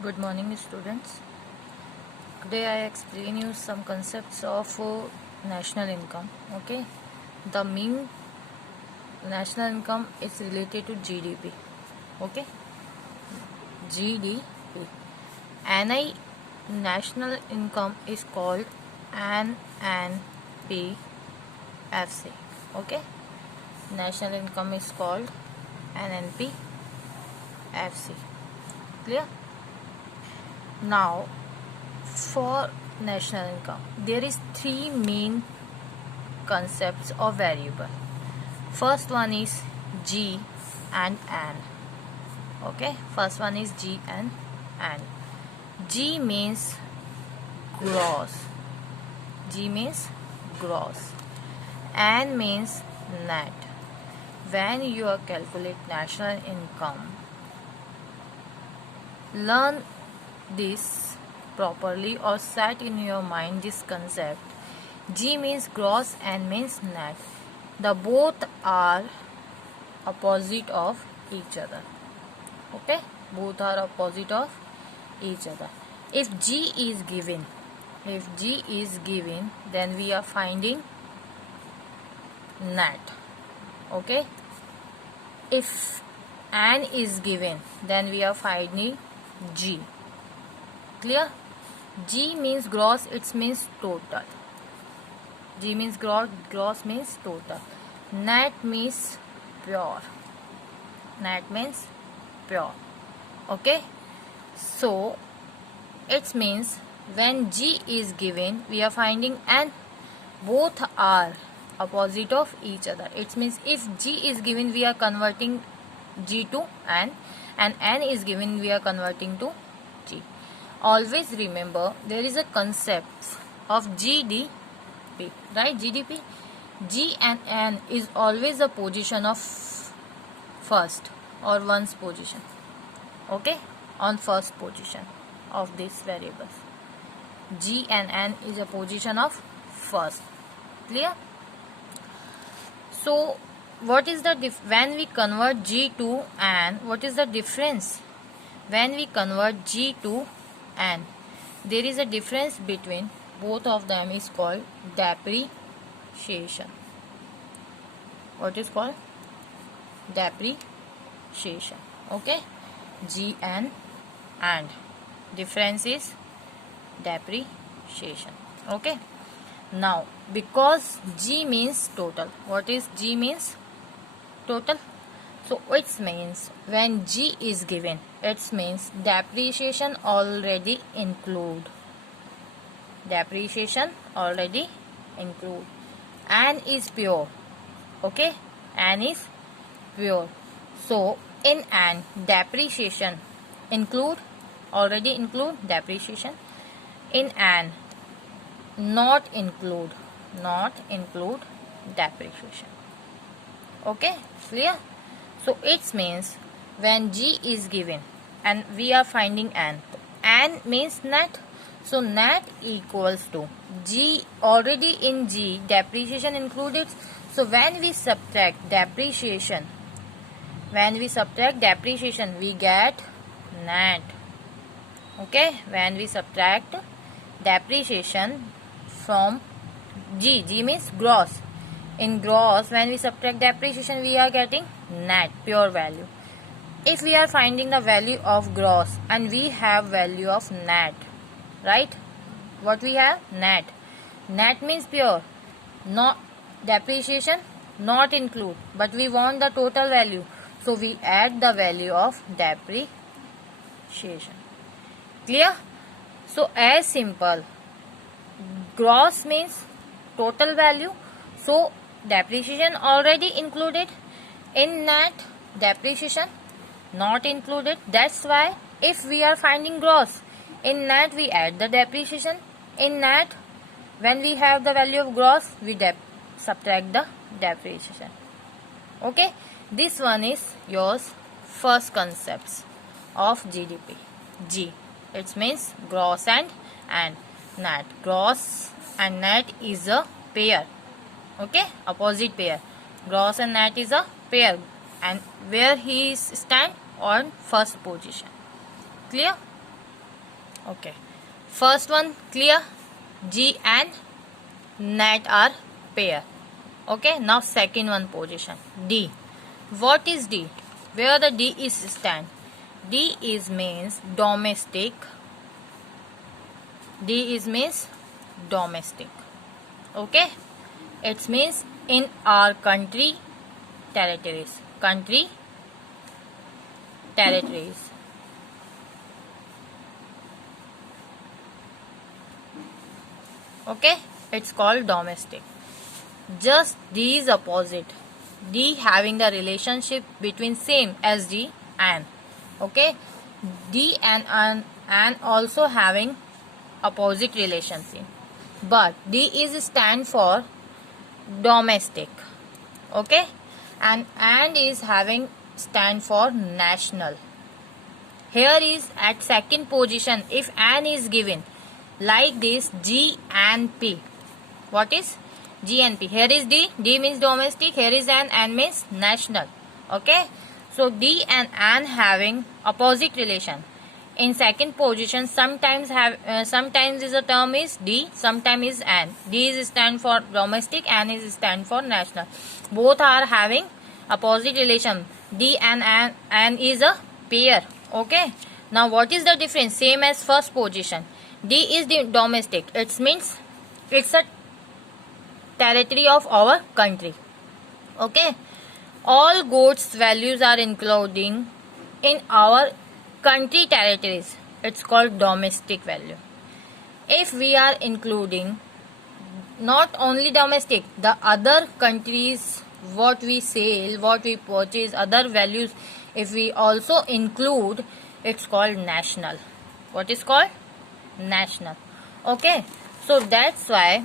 Good morning, students. Today I explain you some concepts of national income. Okay, the mean national income is related to GDP. Okay, GDP. NI national income is called NNPFC. Okay, national income is called NNPFC. Clear? Now, for national income, there is three main concepts of variable. First one is G and N. Okay, first one is G and N. G means gross. G means gross. N means net. When you calculate national income, learn this properly or set in your mind this concept. G means gross and means net. The both are opposite of each other. Okay, both are opposite of each other. If G is given, then we are finding net. Okay, if N is given, then we are finding G. Clear? G means gross, it means total. G means gross means total. Net means pure. Net means pure. Okay? So, it means when G is given, we are finding N. Both are opposite of each other. It means if G is given, we are converting G to N, and N is given, we are converting to G. Always remember there is a concept of GDP, right? GDP. G and N is always a position of first or one's position. Okay, on first position of these variables. G and N is a position of first. Clear? So, what is the when we convert G to N? What is the difference? When we convert G to N, there is a difference between both of them is called depreciation. What is called? Depreciation. Okay, G and difference is depreciation. Okay, now because G means total. What is G means? Total. So it means when G is given, it means depreciation already include. Depreciation already include. N is pure. Okay, N is pure. So in N, depreciation already include depreciation. In N, not include depreciation. Okay, clear? So it means when G is given and we are finding N means net. So net equals to G. Already in G depreciation included. So when we subtract depreciation, we get net. Okay, when we subtract depreciation from G means gross. In gross, when we subtract depreciation, we are getting net, pure value. If we are finding the value of gross and we have value of net, right? What we have? Net. Net means pure. Not depreciation, not include. But we want the total value. So we add the value of depreciation. Clear? So as simple. Gross means total value. So depreciation already included. In net, depreciation not included. That's why if we are finding gross, in net we add the depreciation. In net, when we have the value of gross, we subtract the depreciation. Okay, this one is yours first concepts of GDP. G, it means gross and net. Gross and net is a pair. Okay, opposite pair. Gross and net is a pair, and where he is stand on first position. Clear? Okay. First one clear. G and net are pair. Okay. Now second one position. D. What is D? Where the D is stand? D is means domestic. D is means domestic. Okay. It means in our country territories. Country territories. Okay. It's called domestic. Just D is opposite. D having the relationship between same as D and. Okay. D and also having opposite relationship. But D is stand for domestic. Okay. And is having stand for national. Here is at second position. If an is given like this, G and P. What is G and P? Here is D. D means domestic. Here is an means national. Okay. So D and an having opposite relation. In second position, sometimes is a term is D, sometimes is an. D is stand for domestic, an is stand for national. Both are having opposite relation. D and an is a pair. Okay. Now what is the difference? Same as first position. D is the domestic. It means it's a territory of our country. Okay. All goods values are including in our country territories. It's called domestic value. If we are including not only domestic, the other countries, what we sell, what we purchase, other values, if we also include, it's called national. What is called? National. Okay. So that's why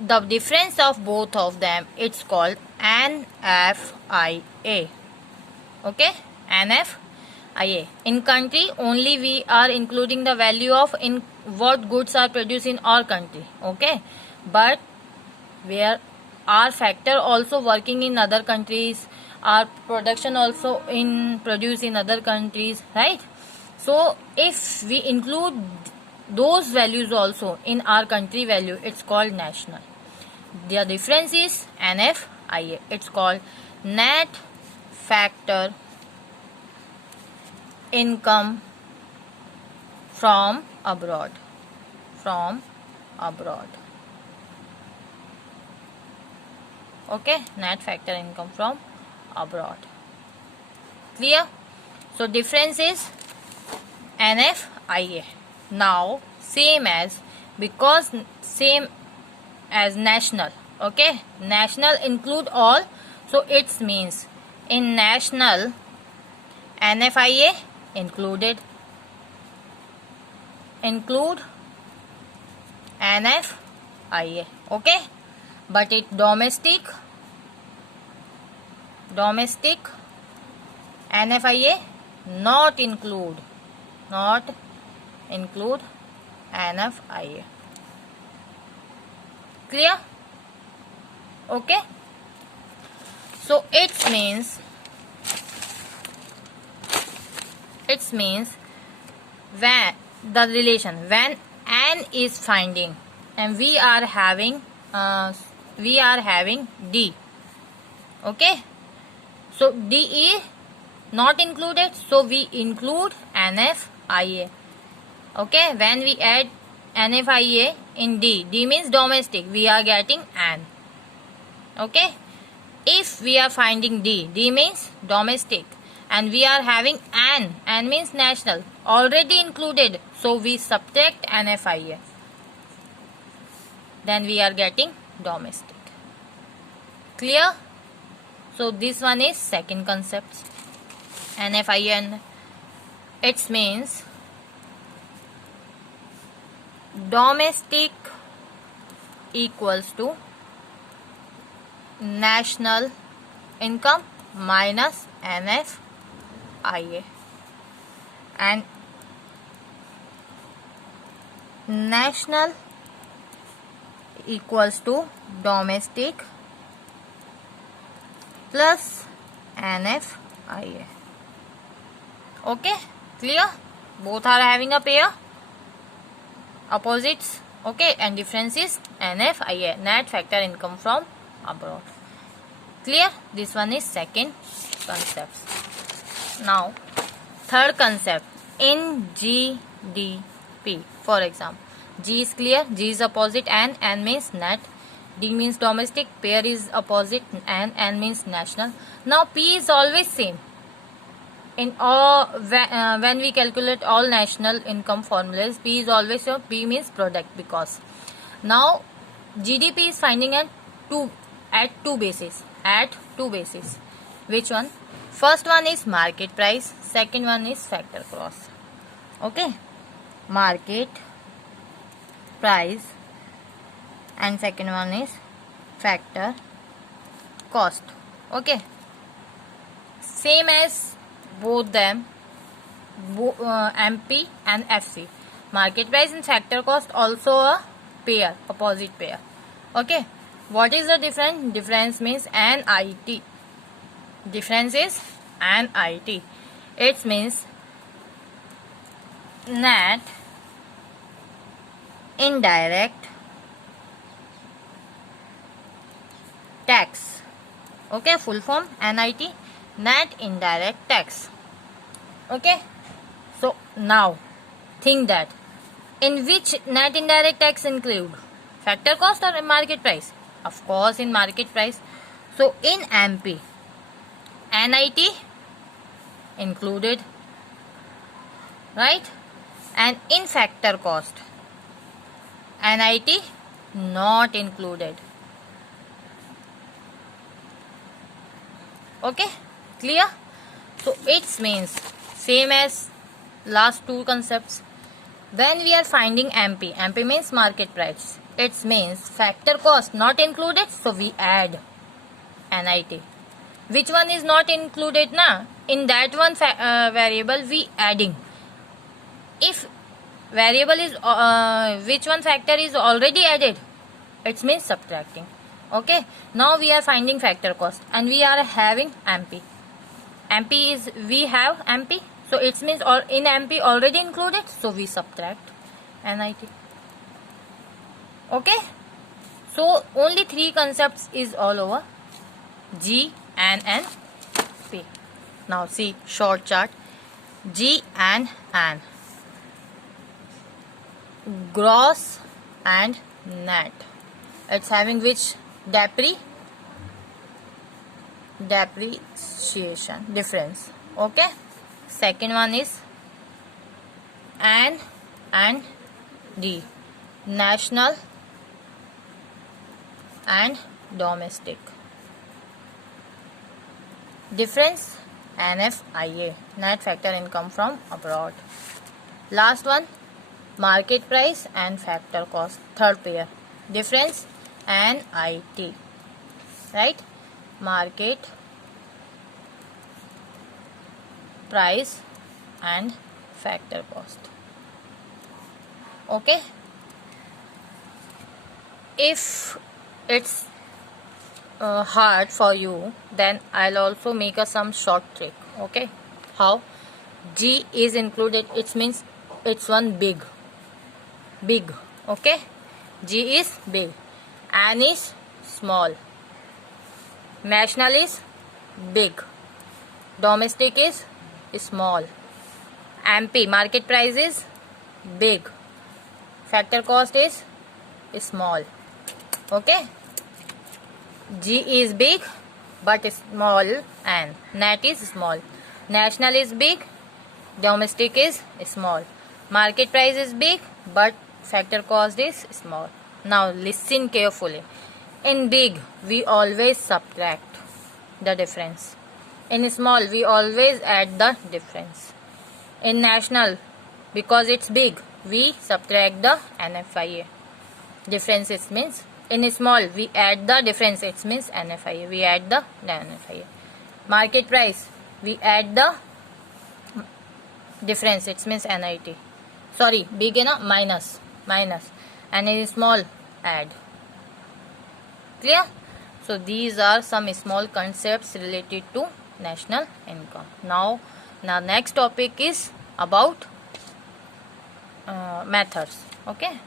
the difference of both of them, it's called NFIA. Okay. NFIA. In country only we are including the value of in what goods are produced in our country. Okay. But where our factor also working in other countries, our production also in produce in other countries, right? So if we include those values also in our country value, it's called national. The difference is NFIA. It's called net factor income from abroad. From abroad. Okay, net factor income from abroad. Clear? So difference is NFIA. Now same as, because same as national. Okay, national include all. So it means in national NFIA include NFIA. Okay, but it domestic NFIA not include NFIA. Clear? Okay. So it means when the relation when n is finding and we are having D. Okay. So D is not included, so we include NFIA. Okay, when we add NFIA in D means domestic, we are getting an. Okay, if we are finding D means domestic, and we are having an means national, already included, so we subtract NFIA, then we are getting domestic. Clear? So this one is second concept, NFIA, and it means domestic equals to national income minus NFIA, and national equals to domestic plus NFIA. Okay, clear? Both are having a pair. opposites. Okay, and difference is NFIA, net factor income from abroad. Clear? This one is second concept. Now third concept, in GDP. For example, G is clear, G is opposite, and N means net, D means domestic, pair is opposite, and N means national. Now P is always same in all when we calculate all national income formulas. P is always same. P means product, because now GDP is finding at two bases. Which one? First one is market price, second one is factor cost. Okay, market price and second one is factor cost. Okay, same as both them, MP and FC. Market price and factor cost also a pair, opposite pair. Okay, what is the difference? Difference means NIT. Difference is NIT. It means net indirect tax. Okay, full form NIT, net indirect tax. Okay, so now think that in which net indirect tax include factor cost or market price? Of course in market price. So in MP, NIT included, right? And in factor cost, NIT not included. Okay, clear? So it means same as last two concepts. When we are finding MP means market price. It means factor cost not included, so we add NIT. Which one is not included na? In that one variable we adding. If variable is which one factor is already added, it means subtracting. Okay, now we are finding factor cost and we are having MP. MP is, we have MP, so it means all in MP already included, so we subtract NIT. Okay, so only three concepts is all over, G, N and P. Now see short chart. G and N, gross and net. It's having which? Depreciation difference. Okay, second one is N and D, national and domestic. Difference NFIA, net factor income from abroad. Last one, market price and factor cost, third pair. Difference NIT, right? Market price and factor cost. Okay, if it's hard for you, then I'll also make some short trick. Okay, how? G is included, it means it's one big. Okay, G is big, N is small, national is big, domestic is small, MP market price is big, factor cost is small. Okay, G is big but small, and net is small, national is big, domestic is small, market price is big but factor cost is small. Now listen carefully. In big we always subtract the difference, in small we always add the difference, in national because it's big we subtract the NFIA. Difference it means in small we add the difference, it means NFIA, we add the NFIA. Market price we add the difference, it means NIT. Sorry, big is minus, and in small add. Clear? So these are some small concepts related to national income. Now next topic is about methods. Okay.